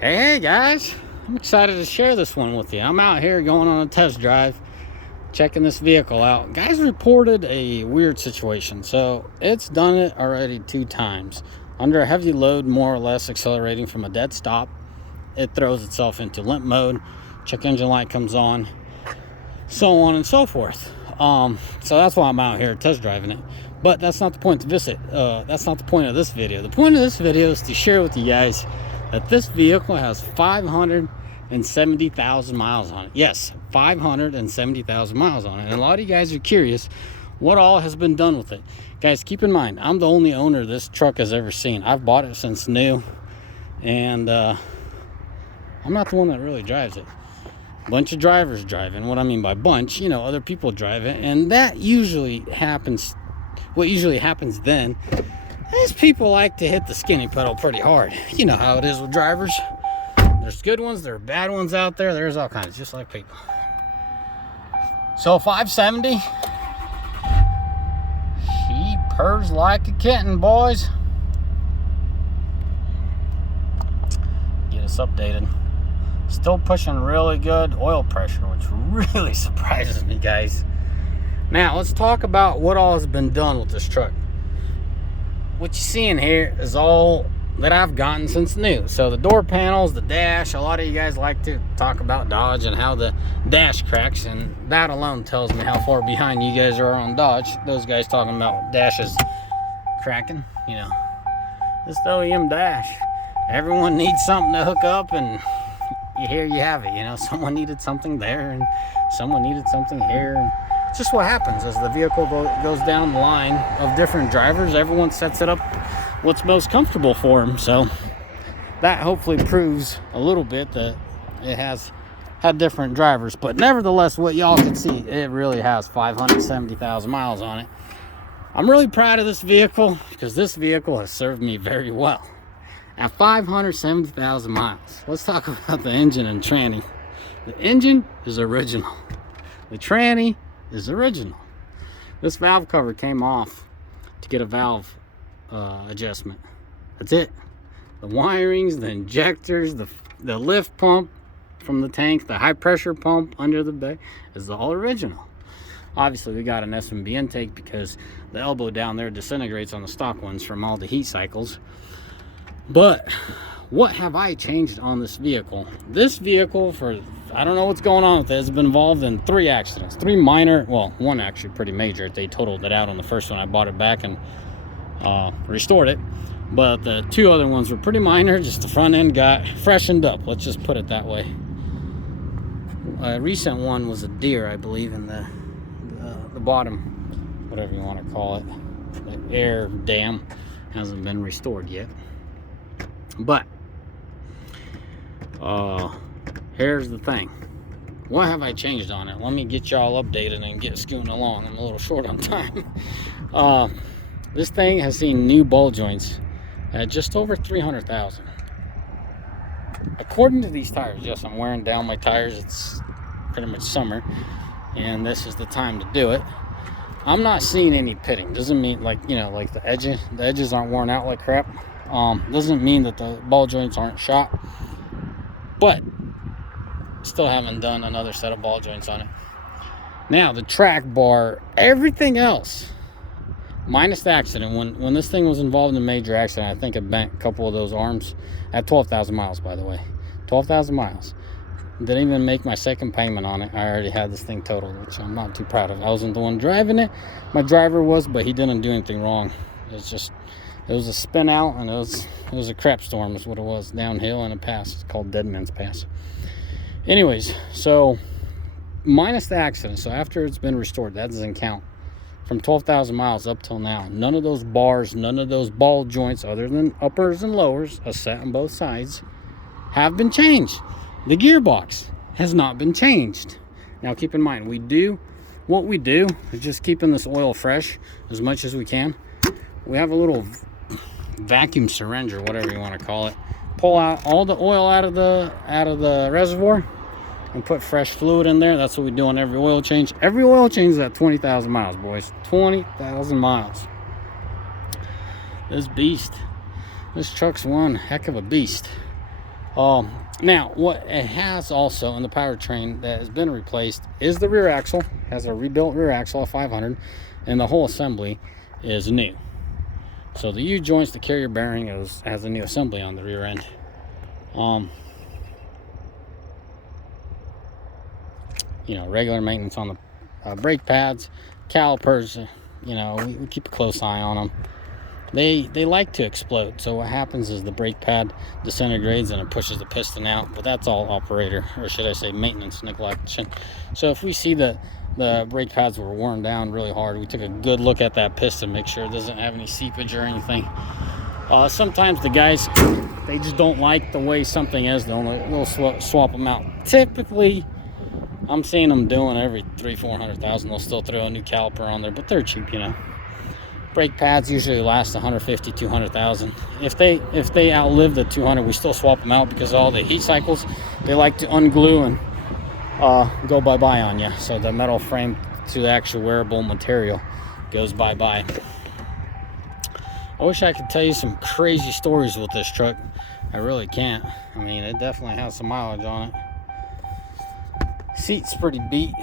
Hey guys, I'm excited to share this one with you. I'm out here going on a test drive, checking this vehicle out. Guys reported a weird situation. So it's done it already 2 times. Under a heavy load, more or less accelerating from a dead stop, it throws itself into limp mode, check engine light comes on, so on and so forth. So that's why I'm out here test driving it. But that's not the point to visit. That's not the point of this video. The point of this video is to share with you guys that this vehicle has 570,000 miles on it. Yes, 570,000 miles on it. And a lot of you guys are curious what all has been done with it. Guys, keep in mind, I'm the only owner this truck has ever seen. I've bought it since new, and I'm not the one that really drives it. A bunch of drivers drive it. And what I mean by bunch, other people drive it, and that usually happens. What usually happens then is people like to hit the skinny pedal pretty hard. You know how it is with drivers. There's good ones, there are bad ones out there. There's all kinds, just like people. So 570, she purrs like a kitten, boys. Get us updated. Still pushing really good oil pressure, which really surprises me, guys. Now let's talk about what all has been done with this truck. What you see in here is all that I've gotten since new. So the door panels, the dash, a lot of you guys like to talk about Dodge and how the dash cracks, and that alone tells me how far behind you guys are on Dodge. Those guys talking about dashes cracking, this OEM dash. Everyone needs something to hook up, and here you have it. Someone needed something there, and someone needed something here. And it's just what happens as the vehicle goes down the line of different drivers. Everyone sets it up what's most comfortable for them. So that hopefully proves a little bit that it has had different drivers. But nevertheless, what y'all can see, it really has 570,000 miles on it. I'm really proud of this vehicle because this vehicle has served me very well. At 570,000 miles, let's talk about the engine and tranny. The engine is original. The tranny is original. This valve cover came off to get a valve adjustment. That's it. The wirings, the injectors, the lift pump from the tank, the high pressure pump under the bay is all original. Obviously we got an SMB intake because the elbow down there disintegrates on the stock ones from all the heat cycles. But what have I changed on this vehicle? This vehicle, I don't know what's going on with it, has been involved in 3 accidents. 3 minor, well, one actually pretty major. They totaled it out on the first one. I bought it back and restored it. But the 2 other ones were pretty minor. Just the front end got freshened up. Let's just put it that way. A recent one was a deer, I believe, in the bottom, whatever you want to call it. The air dam hasn't been restored yet. But here's the thing. What have I changed on it? Let me get y'all updated and get scooting along. I'm a little short on time. This thing has seen new ball joints at just over 300,000. According to these tires, yes, I'm wearing down my tires. It's pretty much summer, and this is the time to do it. I'm not seeing any pitting. Doesn't mean like the edges aren't worn out like crap. Doesn't mean that the ball joints aren't shot, but still haven't done another set of ball joints on it. Now the track bar, everything else minus the accident, when this thing was involved in a major accident, I think it bent a couple of those arms at 12,000 miles, by the way. 12,000 miles. Didn't even make my second payment on it. I already had this thing totaled, which I'm not too proud of. I wasn't the one driving it. My driver was, but he didn't do anything wrong. It was a spin out, and it was a crap storm is what it was, downhill in a pass. It's called Dead Man's Pass. Anyways, so minus the accident, so after it's been restored, that doesn't count. From 12,000 miles up till now, none of those bars, none of those ball joints, other than uppers and lowers, a set on both sides, have been changed. The gearbox has not been changed. Now keep in mind, what we do is just keeping this oil fresh as much as we can. We have a little vacuum syringe or whatever you want to call it. Pull out all the oil out of the reservoir and put fresh fluid in there. That's what we do on every oil change. Every oil change is at 20,000 miles, boys. 20,000 miles. This truck's one heck of a beast. Now, what it has also in the powertrain that has been replaced is the rear axle. It has a rebuilt rear axle, a 500, and the whole assembly is new. So the U-joints, the carrier bearing has a new assembly on the rear end. You know, regular maintenance on the brake pads, calipers. You know, we keep a close eye on them. They like to explode. So what happens is the brake pad disintegrates and it pushes the piston out. But that's all operator, or should I say maintenance neglection. So if we see that the brake pads were worn down really hard, we took a good look at that piston, make sure it doesn't have any seepage or anything. Sometimes the guys, they just don't like the way something is. They'll swap them out. Typically, I'm seeing them doing every $300,000-$400,000. They'll still throw a new caliper on there, but they're cheap, you know. Brake pads usually last $150,000-$200,000. If they outlive the 200, we still swap them out because all the heat cycles, they like to unglue and go bye-bye on you. So the metal frame to the actual wearable material goes bye-bye. I wish I could tell you some crazy stories with this truck. I really can't. I mean, it definitely has some mileage on it. Seat's pretty beat.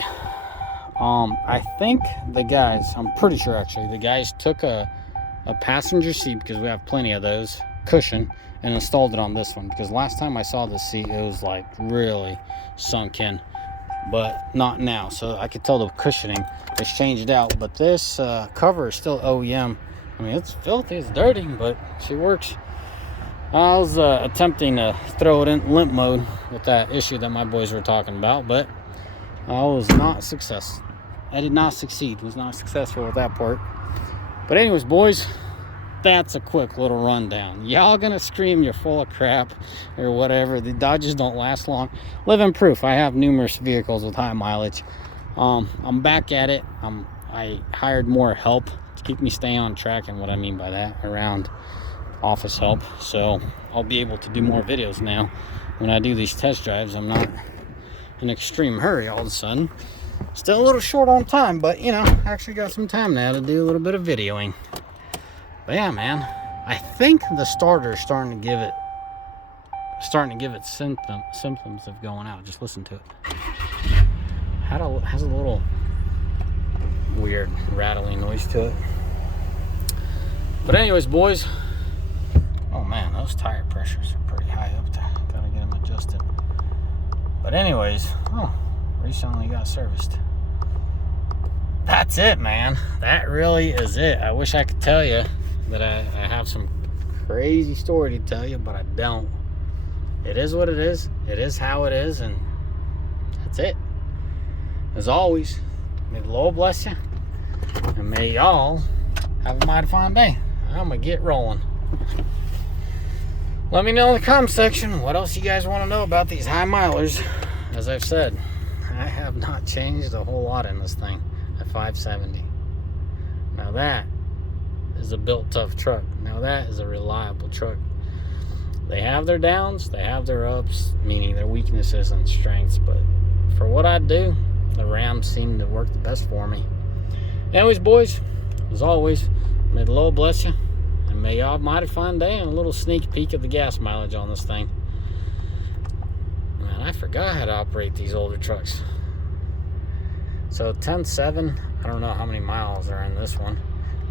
I think the guys, I'm pretty sure actually, the guys took a passenger seat, because we have plenty of those, cushion, and installed it on this one. Because last time I saw this seat, it was like really sunk in, but not now. So I could tell the cushioning is changed out, but this cover is still OEM. I mean, it's filthy, it's dirty, but she works. I was attempting to throw it in limp mode with that issue that my boys were talking about, but I was not successful. I did not succeed. Was not successful with that part. But anyways, boys, that's a quick little rundown. Y'all gonna scream you're full of crap or whatever. The Dodges don't last long. Living proof. I have numerous vehicles with high mileage. I'm back at it. I hired more help to keep me staying on track, and what I mean by that, around office help. So I'll be able to do more videos now. When I do these test drives, I'm not in an extreme hurry all of a sudden. Still a little short on time, but you know, actually got some time now to do a little bit of videoing. But yeah, man, I think the starter is starting to give it symptoms of going out. Just listen to it. Has a little weird rattling noise to it. But anyways, boys, oh man, those tire pressures are pretty high up there. Gotta get them adjusted. But anyways, recently got serviced. That's it, man. That really is it. I wish I could tell you that I have some crazy story to tell you, but I don't. It is what it is. It is how it is, and that's it. As always, may the Lord bless you, and may y'all have a mighty fine day. I'm gonna get rolling. Let me know in the comment section what else you guys want to know about these high milers. As I've said, I have not changed a whole lot in this thing at 570. Now that is a built tough truck. Now that is a reliable truck. They have their downs, they have their ups, meaning their weaknesses and strengths, but for what I do, the Rams seem to work the best for me. Anyways, boys, as always, may the Lord bless you, and may y'all have a mighty fine day, and a little sneak peek of the gas mileage on this thing. Man, I forgot how to operate these older trucks. So 10.7, I don't know how many miles are in this one,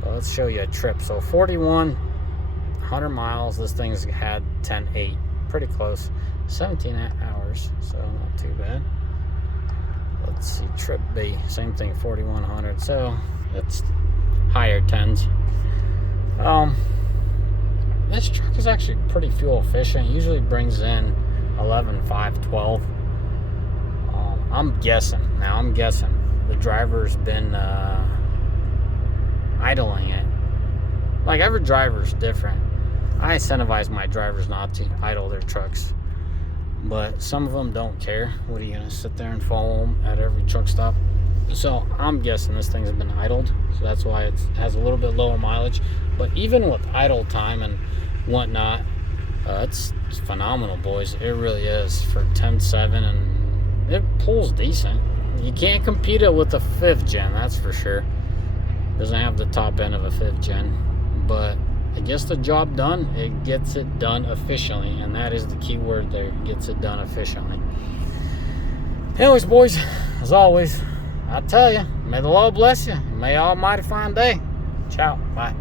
but let's show you a trip. So 4,100 miles, this thing's had 10.8, pretty close. 17 hours, so not too bad. Let's see, trip B, same thing, 4,100, so it's higher tens. This truck is actually pretty fuel efficient. Usually brings in 11, 5, 12. I'm guessing the driver's been idling it. Like, every driver's different. I incentivize my drivers not to idle their trucks, but some of them don't care. What are you gonna sit there and follow them at every truck stop? So I'm guessing this thing's been idled, so that's why it has a little bit lower mileage. But even with idle time and whatnot, it's phenomenal, boys. It really is for 10.7, and it pulls decent. You can't compete it with a 5th gen, that's for sure. Doesn't have the top end of a 5th gen, but it gets the job done. It gets it done efficiently, and that is the key word there. It gets it done efficiently. Anyways, boys, as always, I tell you, may the Lord bless you. May Almighty find day. Ciao. Bye.